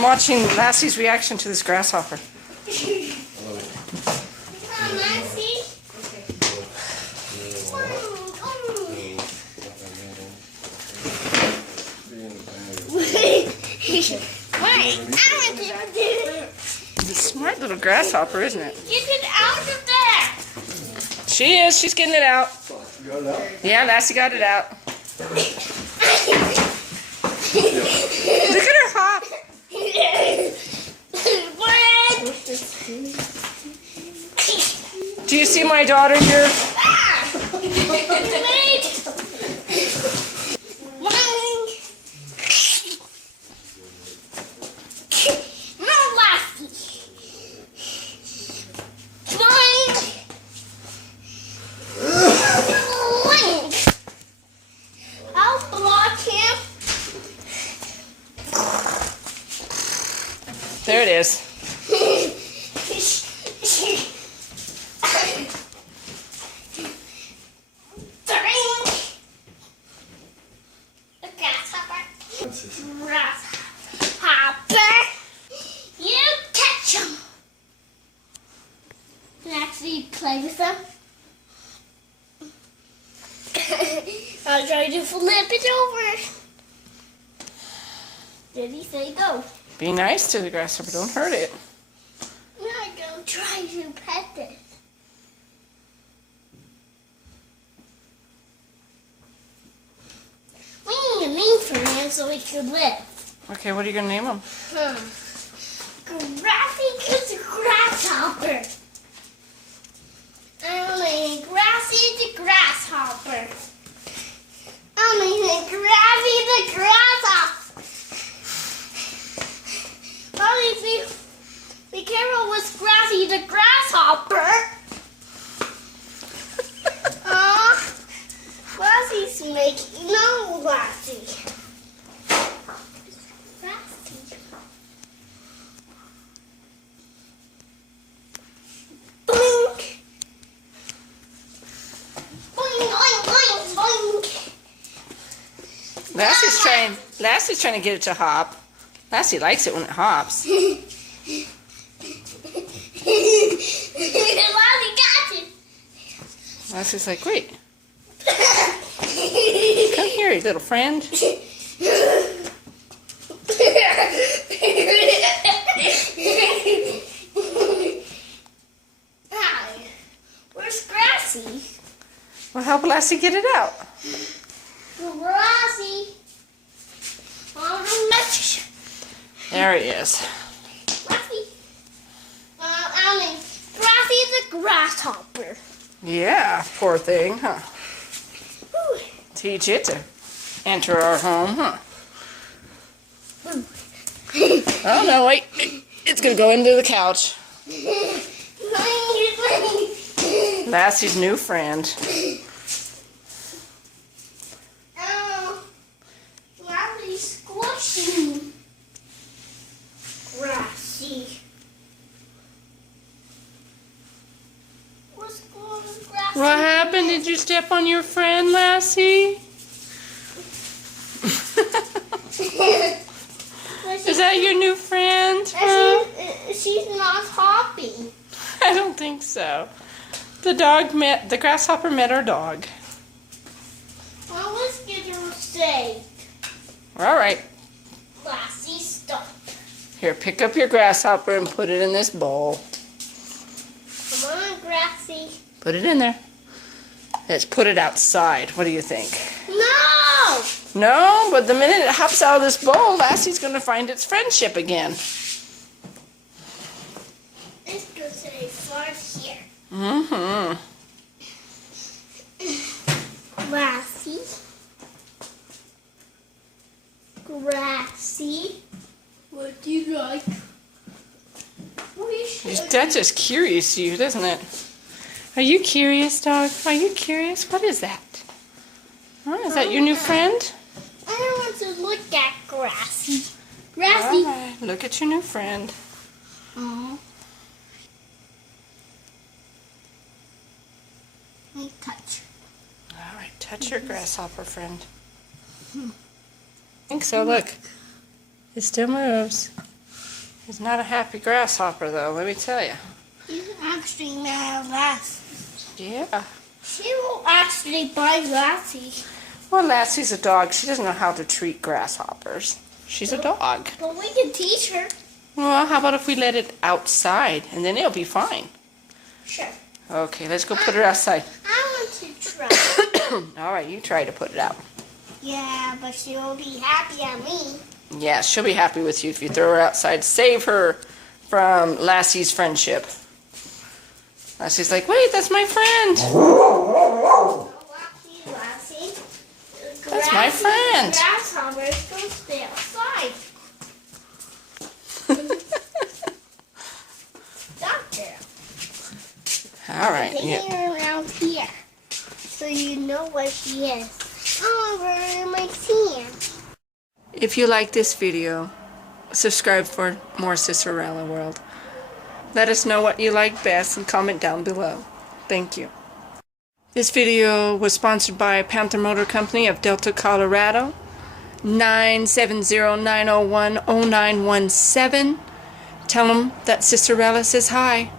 I'm watching Lassie's reaction to this grasshopper. Come on, Lassie. It's a smart little grasshopper, isn't it? Get it out of there! She is. She's getting it out. Yeah, Lassie got it out. Look at her hop. Do you see my daughter here? I'll block him. There it is. Grasshopper, you catch him. Can actually play with them. I'll try to flip it over. Did he say go? Be nice to the grasshopper. Don't hurt it. I'm gonna try to pet it. We need a name for him so he could live. Okay, what are you going to name him? Grassy the grasshopper. I'm name Grassy the grasshopper. I'm name Grassy the grasshopper. Mommy, be careful with Grassy the grasshopper. Grassy's making no Grassy. Grassy. Boink. Boink, boink, boink, boink. Lassie's trying to get it to hop. Lassie likes it when it hops. Lassie got it. Lassie's like, wait. Come here, you little friend. Hi. Where's Grassy? Well, help Lassie get it out. Grassy. There he is. Grassy. Grassy the grasshopper. Yeah, poor thing, huh? Whew. Teach it to enter our home, huh? Oh, no, wait. It's going to go into the couch. Lassie's new friend. Oh, Lassie's squishing. Grassy. What's going on, Grassy? What happened? Did you step on your friend, Lassie? Is that your new friend? Huh? She's not hopping. I don't think so. The grasshopper met our dog. Well, let's get her saved. All right. Lassie, stop. Here, pick up your grasshopper and put it in this bowl. Come on, Grassy. Put it in there. Let's put it outside. What do you think? No! No, but the minute it hops out of this bowl, Lassie's going to find its friendship again. Let's go say far here. Mm-hmm. Grassy. Grassy. What do you like? That's just curious to you, doesn't it? Are you curious, dog? Are you curious? What is that? Huh? Is that your new friend? I don't want to look at Grassy. Grassy. All right, look at your new friend. Oh. Touch. All right, touch your grasshopper friend. I think so, look. It still moves. He's not a happy grasshopper, though, let me tell you. He's actually mad at Lassie. Yeah. She will actually bite Lassie. Well, Lassie's a dog. She doesn't know how to treat grasshoppers. She's a dog. But we can teach her. Well, how about if we let it outside, and then it'll be fine. Sure. Okay, let's go put her outside. I want to try. All right, you try to put it out. Yeah, but she will be happy at me. Yeah, she'll be happy with you if you throw her outside. Save her from Lassie's friendship. Lassie's like, wait, that's my friend. Lassie. That's my friend. Grasshoppers go stay outside. Doctor. All right. Take Yeah. her around here, so you know where she is. Over my sand. If you like this video, subscribe for more Cicerella World. Let us know what you like best and comment down below. Thank you. This video was sponsored by Panther Motor Company of Delta, Colorado. 970-901-0917. Tell them that Cicerella says hi.